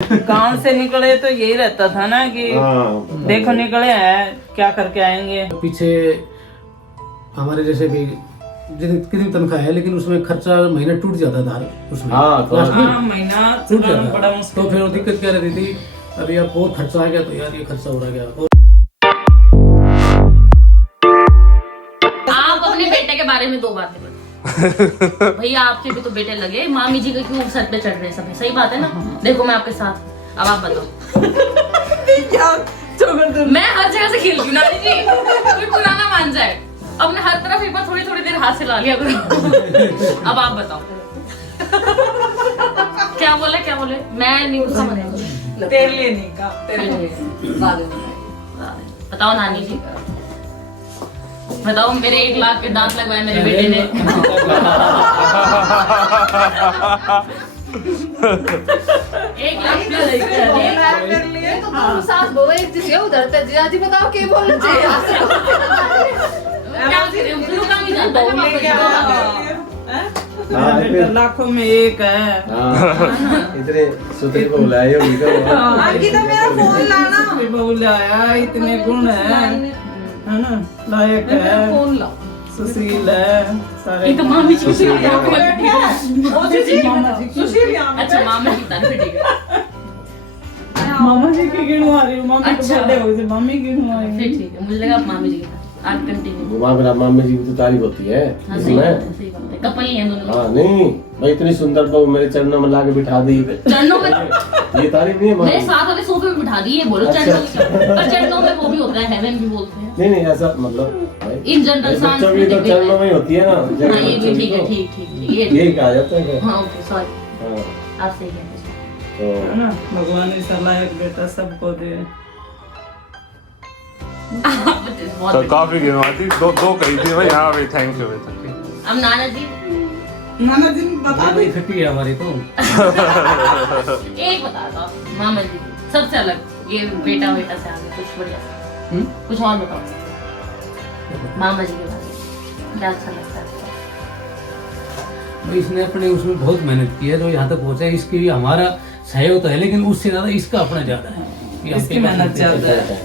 गांव से निकले तो यही रहता था ना कि देखो निकले हैं क्या करके आएंगे। पीछे हमारे जैसे भी कितनी तनख्वाह है लेकिन उसमें खर्चा महीना टूट जाता था उसमें। महीना टूट जाता बड़ा मुश्किल। तो फिर वो दिक्कत क्या रहती थी, अभी यार बहुत खर्चा आ गया तो यार ये खर्चा हो रहा गया। आप अपने बेटे के बारे में दो बातें बताओ। भैया आपके भी तो बेटे लगे, मामी जी के क्यों सर पे चढ़ रहे हैं सभी, सही बात है ना। देखो मैं आपके साथ, अब आप बताओ। मैं हर जगह से खेल रही हूँ नानी जी, कोई पुराना मान जाए। अब मैं हर तरफ एक बार थोड़ी थोड़ी देर हाथ से ला लिया करो। अब आप बताओ क्या बोले मैं नहीं समझ। तेल लेने का बताओ नानी जी, बताओ मेरे 1 लाख के दांत लगवाए मेरे बेटे ने। 1 लाख तो सास बहू एक चीज ये उधर तक जी बताओ क्या बोलना चाहिए। लाखों में एक है। इतने सुतरी को बुलाए हो तो मेरा फोन लाना बहू लाया, इतने गुण है ना, लायक है, फोन लाओ, सुशील है सारे। ये तो मामी जी सुशील अच्छा मामा जी तारीफ ठीक है। मामा जी की गिनवा रही हूँ, मामी को अच्छा। बर्थडे हो गई, मम्मी गिनवा रही फिर हूँ। ठीक है, मुझे लगा आप मामी जी के साथ। आप कंटिन्यू। मामी जी की तो तारीफ होती है इसमें। सही बात है, कपल ही हैं दोनों। हाँ नहीं भाई, इतनी सुंदर बहू मेरे चरणों में लाके बिठा दी। चरणों में ये तारीफ नहीं है मेरे मामी। साथ वाले सोफे पे बिठा दिए, बोलो अच्छा। चरणों में। पर चरणों में वो भी होता है, हेवन भी बोलते हैं। नहीं ऐसा मतलब भाई, इन जनरल बच्चों की तो चरणों में ही होती है ना। हाँ ये भी ठीक है, ठीक ठीक ये यही कहा जाता है। हाँ ओके सॉरी, हाँ, आप सही कहते तो है ना, भगवान ऐसा लायक बेटा सबको दे। बहुत तो बढ़िया। काफी गिनवाती दो कही थी भाई। हाँ भाई थैंक यू भाई। अब नाना जी नाना जी बता दो। छुट्टी है हमारी तो। एक बता दो आप, मामा जी सबसे अलग, ये बेटा से आगे कुछ बढ़िया सा। कुछ और बताओ मामा जी के बारे में, क्या अच्छा लगता है आपको? भाई इसने अपने उसमें बहुत मेहनत की है तो यहाँ तक पहुंचा है। इसकी हमारा सहयोग तो है लेकिन उससे ज्यादा इसका अपना ज्यादा है। कि हम इसकी मेहनत ज्यादा है।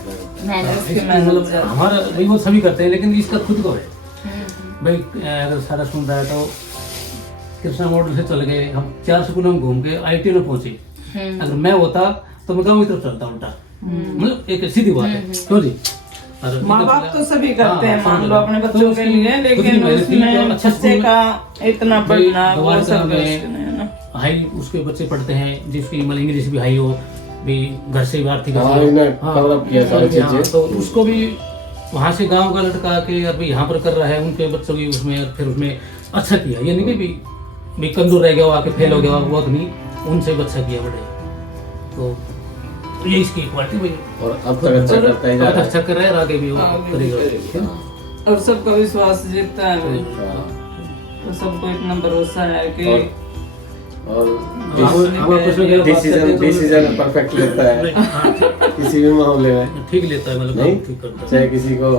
मेहनत। मतलब हमारा भाई वो सभी करते हैं लेकिन इसका खुद को है भाई। अगर सारा सुन रहा है तो कृष्णा मॉडल से चल गए हम, 4 स्कूल हम घूम के IIT में पहुंचे। अगर मैं होता तो मैं गाँव की तरफ चलता उल्टा। मतलब एक सीधी बात है क्यों जी। माँ बाप तो सभी करते हैं, हाँ, मान लो अपने बच्चों के लिए, लेकिन उसमें बच्चे का इतना पढ़ना वो सब है ना। हाई उसके बच्चे पढ़ते हैं जिसकी मतलब इंग्लिश भी हाई हो, भी घर से भी आर्थिक डेवलप किया सारी चीजें। तो उसको भी वहाँ से गांव का लड़का के अभी यहाँ पर कर रहा है, उनके बच्चों की उसमें फिर उसमें अच्छा किया। ये नहीं कि भी कमजोर रह गया आके फेल हो गया वो नहीं, उनसे भी अच्छा किया बड़े। तो ये इसकी क्वालिटी भाई। और अब तक अच्छा करता ही जा रहा है। अच्छा कर रहा है और आगे भी वो करेगा। और सबका विश्वास जीतता है भाई, तो सबको इतना भरोसा है कि और डिसीजन परफेक्ट लेता है किसी भी मामले में। ठीक लेता है, मतलब नहीं ठीक करता है। चाहे किसी को,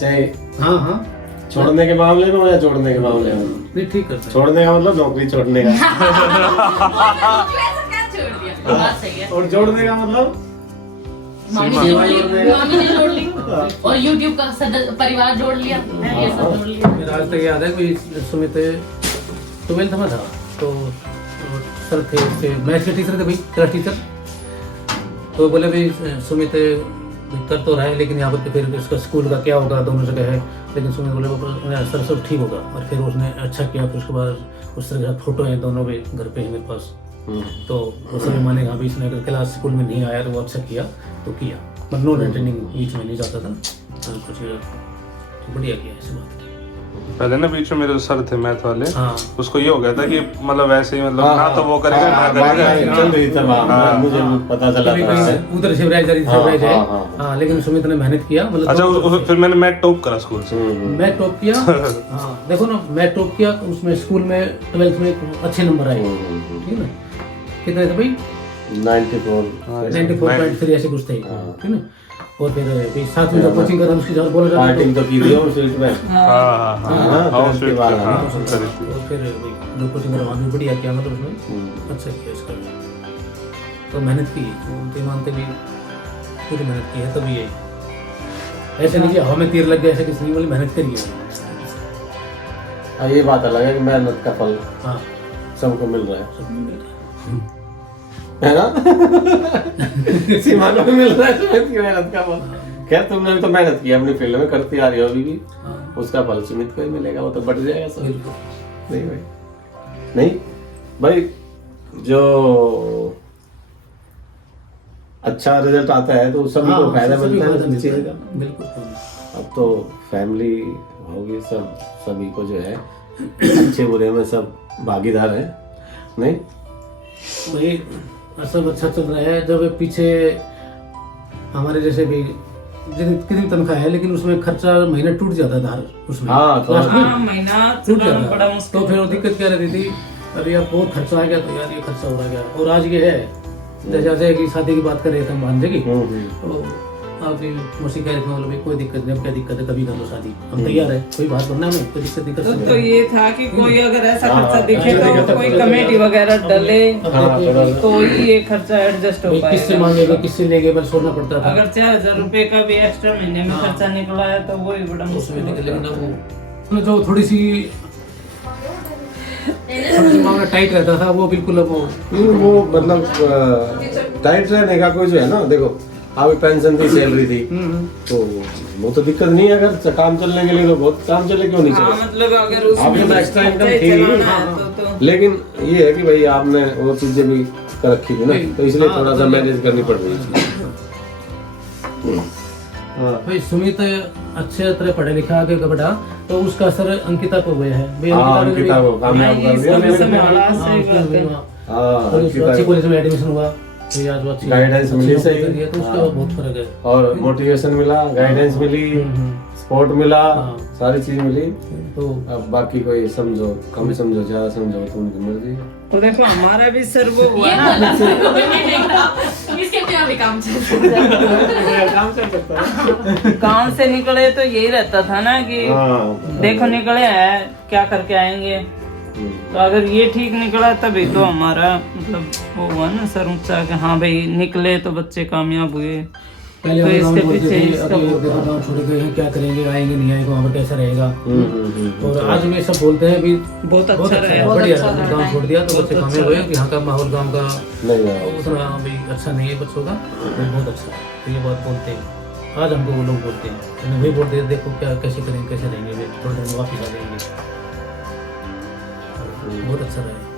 चाहे हाँ छोड़ने के मामले में हो या जोड़ने के मामले में। नहीं ठीक करता है। छोड़ने का मतलब नौकरी छोड़ने का, क्या छोड़ दिया, बात सही है। और जोड़ने का मतलब मामी ने जोड़ ली और YouTube का परिवार जोड़ लिया, ये सब जोड़ लिया। मेरा आज तक याद है कोई सुमित 12th में था तो सर थे मैथ्स के टीचर थे भाई, क्लास टीचर। तो बोले भाई सुमित कर तो रहा है लेकिन यहाँ पर फिर उसका स्कूल का क्या होगा, दोनों जगह है। लेकिन सुमित बोले सर सब ठीक होगा। और फिर उसने अच्छा किया। फिर उसके बाद उस तरह का फोटो है दोनों भी घर पे है मेरे पास। तो वो सभी माने हाँ भी इसने अगर क्लास स्कूल में नहीं आया तो वो अच्छा किया तो किया, पर नो रिटर्निंग बीच में नहीं जाता था तो कुछ बढ़िया किया ऐसी बात। पहले ना बीच में मेरे सर थे मैथ वाले, हाँ उसको ये हो गया था कि मतलब वैसे ही मतलब ना तो वो करेगा ना करेगा। चल रही था बात, मुझे पता चला था। उधर शिवराज है। हाँ लेकिन सुमित ने मेहनत किया मतलब। अच्छा फिर मैंने मैथ टॉप करा स्कूल से। मैं टॉप किया। हाँ देखो ना मैं टॉप किया उसमें स्कूल में 12th में अच्छे नंबर आए। ठीक है ना, कितने थे भाई? 94.3 ऐसे कुछ थे। ठीक है। और फिर साथ में जो कोचिंग कर रहा उसकी जरूर बोला जाता पार्टिंग तो की थी और स्वीट में। और उसके बाद और फिर जो कोचिंग कर रहा बढ़िया किया, मतलब उसमें अच्छा किया इसका। तो मेहनत की, तो उनके मानते भी पूरी मेहनत की है, तभी यही ऐसे नहीं कि हवा में तीर लग गया, ऐसे किसी नहीं, बोली मेहनत करी है। हाँ, ये बात अलग है कि मेहनत का फल हाँ सबको मिल रहा है, सबको मिल रहा है ना? सीमा को भी मिल रहा है सुमित की मेहनत का फल। खैर तुमने भी तो मेहनत की अपनी फील्ड में, करती आ रही हो अभी भी, हाँ। उसका फल सुमित को ही मिलेगा, वो तो बढ़ जाएगा सब। बिल्कुल। नहीं भाई, नहीं भाई, जो अच्छा रिजल्ट आता है तो सभी को फायदा मिलता है उस चीज का। बिल्कुल। अब तो फैमिली होगी, सब सभी को जो है अच्छे बुरे में सब भागीदार है, नहीं? वही सब अच्छा चल रहा है। जब पीछे हमारे जैसे भी कितनी तनख्वाह है, लेकिन उसमें खर्चा महीना टूट जाता था उसमें। हाँ, तो लास्ट में हाँ, महीना टूट चलाना बड़ा जाता। मुश्किल। तो फिर वो दिक्कत क्या रहती थी, अरे यार बहुत खर्चा आ गया, तो यार ये खर्चा हो गया। और आज ये है जैसे कि शादी की बात कर रहे थे हम भांजे की, तो आप मौसी कह रहे थे मतलब कोई दिक्कत नहीं, अब क्या दिक्कत है, कभी कर लो शादी, हम तैयार है, कोई बात करना हमें, कोई दिक्कत नहीं कर सकते। तो ये था कि कोई अगर ऐसा खर्चा दिखे तो कोई कमेटी वगैरह डले तो ही ये खर्चा एडजस्ट हो किससे पाएगा। मांगेगा, किससे लेंगे, बस सोचना पड़ता था। अगर 4000 रुपए का भी एक्स्ट्रा महीने में खर्चा निकला है तो वो ही बड़ा मुश्किल है। लेकिन वो जो थोड़ी सी मामला टाइट रहता था, वो बिल्कुल अब वो मतलब टाइट रहने का कोई जो है ना, देखो अभी पेंशन थी, सैलरी थी, तो वो तो दिक्कत नहीं है। अगर काम चलने के लिए तो बहुत काम चले, क्यों नहीं हाँ, चले? मतलब अगर आपके उसमें तो एक्स्ट्रा इनकम खर्चा ही थी, चलाना है तो लेकिन ये है कि भाई आपने वो चीजें भी कर रखी थी ना, तो इसलिए थोड़ा सा मैनेज करनी पड़ रही है। हाँ, भाई सुमित अच्छे तरह पढ़े लिखा आगे का बढ़ा, तो उसका असर अंकिता को हुआ है। भाई हाँ, अंकिता को कामयाब भाई, कर इसका भी दिया। समय वाला सही बात है। हाँ, और अंकिता अच्छी कॉलेज में एडमिशन हुआ, तो आज वो अच्छी गाइडेंस मिली अच्छी सही। नौकरी करी है, तो उसका बहुत फर्क है। और मोटिवेशन मिला, गाइडेंस मिली, सपोर्ट मिला, सारी चीज मिली। तो अब बाकी कोई समझो, कम समझो, ज्यादा समझो, तो उनकी मर्जी है। तो देखो हमारा भी सर वो हुआ ये ना, इसके बिना भी काम चलता है। काम से निकले तो यही रहता था ना कि हाँ, देखो निकले हैं क्या करके आएंगे, तो अगर ये ठीक निकला तभी तो हमारा मतलब वो हुआ ना सर ऊंचा कि हाँ भाई निकले तो बच्चे कामयाब हुए। पहले तो हम इसके गाँव बोलते पीछे थे, इसका अभी वो देखो गाँव छोड़ गए हैं, क्या करेंगे, आएंगे नहीं आएंगे, वहाँ पर कैसा रहेगा। हम्म। और आज भी सब बोलते हैं भी बहुत अच्छा है, रहा। बढ़िया है। गाँव छोड़ दिया तो बच्चे कामयाब हुए, कि यहाँ का माहौल गाँव का नहीं यार, उतना भी अच्छा नहीं है बच्चों का, वो बहुत अच्छा है। तो ये बात बोलते हैं, आज हमको वो लोग बोलते हैं, तो वही बोलते हैं देखो क्या कैसे करेंगे, कैसे रहेंगे, थोड़े दिन में वापस आ जाएंगे। बहुत अच्छा रहा है।